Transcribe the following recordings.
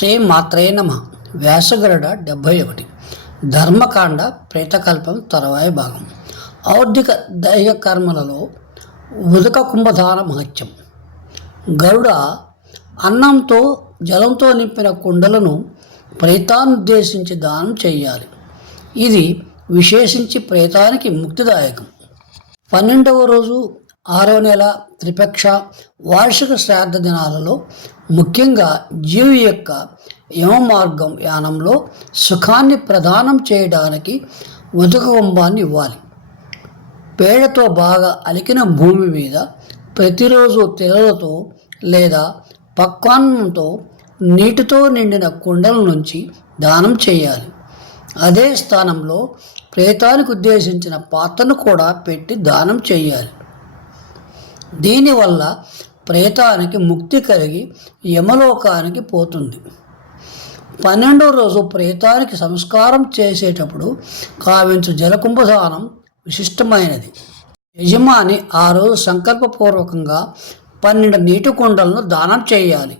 శ్రీ మాత్రే నమ. వ్యాసగరుడ డెబ్భై ఒకటి ధర్మకాండ ప్రేతకల్పం తరువాయి భాగం. ఔద్ధిక దైహిక కర్మలలో ఉదక కుంభధాన మహత్యం. గరుడ అన్నంతో జలంతో నింపిన కుండలను ప్రేతానుద్దేశించి దానం చేయాలి. ఇది విశేషించి ప్రేతానికి ముక్తిదాయకం. పన్నెండవ రోజు ఆరో నెల త్రిపక్ష వార్షిక శ్రాద్ధ దినాలలో ముఖ్యంగా జీవి యొక్క యమమార్గం యానంలో సుఖాన్ని ప్రదానం చేయడానికి ఉదక కుంభాన్ని ఇవ్వాలి. పేడతో బాగా అలికిన భూమి మీద ప్రతిరోజు తెరలతో లేదా పక్వాన్నంతో నీటితో నిండిన కుండల నుంచి దానం చేయాలి. అదే స్థానంలో ప్రేతానికి ఉద్దేశించిన పాత్రను కూడా పెట్టి దానం చేయాలి. దీనివల్ల ప్రేతానికి ముక్తి కలిగి యమలోకానికి పోతుంది. పన్నెండో రోజు ప్రేతానికి సంస్కారం చేసేటప్పుడు కావించు జలకుంభదానం విశిష్టమైనది. యజమాని ఆ రోజు సంకల్పపూర్వకంగా పన్నెండు నీటి కుండలను దానం చేయాలి.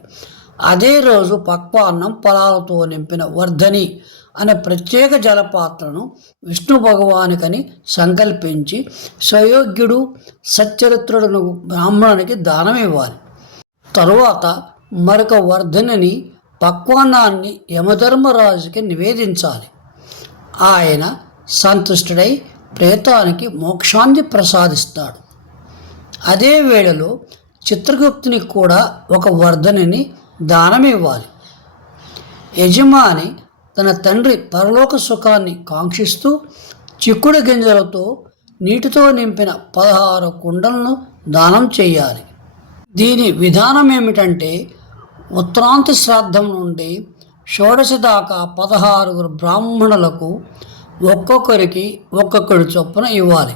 అదే రోజు పక్వాన్నం ఫలాలతో నింపిన వర్ధని అనే ప్రత్యేక జలపాత్రను విష్ణు భగవానికని సంకల్పించి స్వయోగ్యుడు సచ్చరిత్రుడును బ్రాహ్మణునికి దానం ఇవ్వాలి తరువాత మరొక వర్ధనిని పక్వాన్నాన్ని యమధర్మరాజుకి నివేదించాలి. ఆయన సంతుష్టుడై ప్రేతానికి మోక్షాన్ని ప్రసాదిస్తాడు. అదే వేళలో చిత్రగుప్తునికి కూడా ఒక వర్ధనిని దానం ఇవ్వాలి యజమాని తన తండ్రి పరలోక సుఖాన్ని కాంక్షిస్తూ చిక్కుడు గింజలతో నీటితో నింపిన పదహారు కుండలను దానం చేయాలి. దీని విధానం ఏమిటంటే ఉత్తరాంతి శ్రాద్ధం నుండి షోడశ దాకా పదహారుగురు బ్రాహ్మణులకు ఒక్కొక్కరికి ఒక్కొక్కడి చొప్పున ఇవ్వాలి.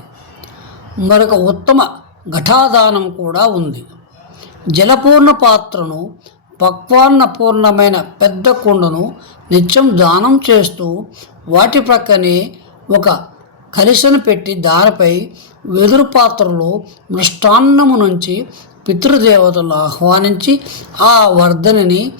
మరొక ఉత్తమ ఘటాదానం కూడా ఉంది. జలపూర్ణ పాత్రను పక్వాన్న పూర్ణమైన పెద్ద కుండను నిత్యం దానం చేస్తూ వాటి ప్రక్కనే ఒక కలిసను పెట్టి దానిపై వెదురు పాత్రలో మృష్టాన్నము నుంచి పితృదేవతలు ఆహ్వానించి ఆ వర్ధనిని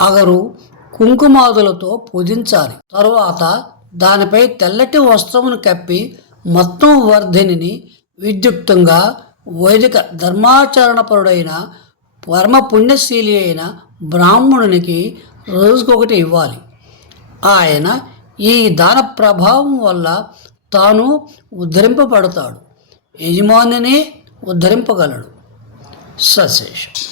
అగరు కుంకుమాదులతో పూజించాలి. తరువాత దానిపై తెల్లటి వస్త్రమును కప్పి మొత్తం వర్ధిని విద్యుక్తంగా వైదిక ధర్మాచరణపరుడైన పరమ పుణ్యశీలి అయిన బ్రాహ్మణునికి రోజుకొకటి ఇవ్వాలి. ఆయన ఈ దాన ప్రభావం వల్ల తాను ఉద్ధరింపబడతాడు. యజమానినే ఉద్ధరింపగలడు. సశేషం.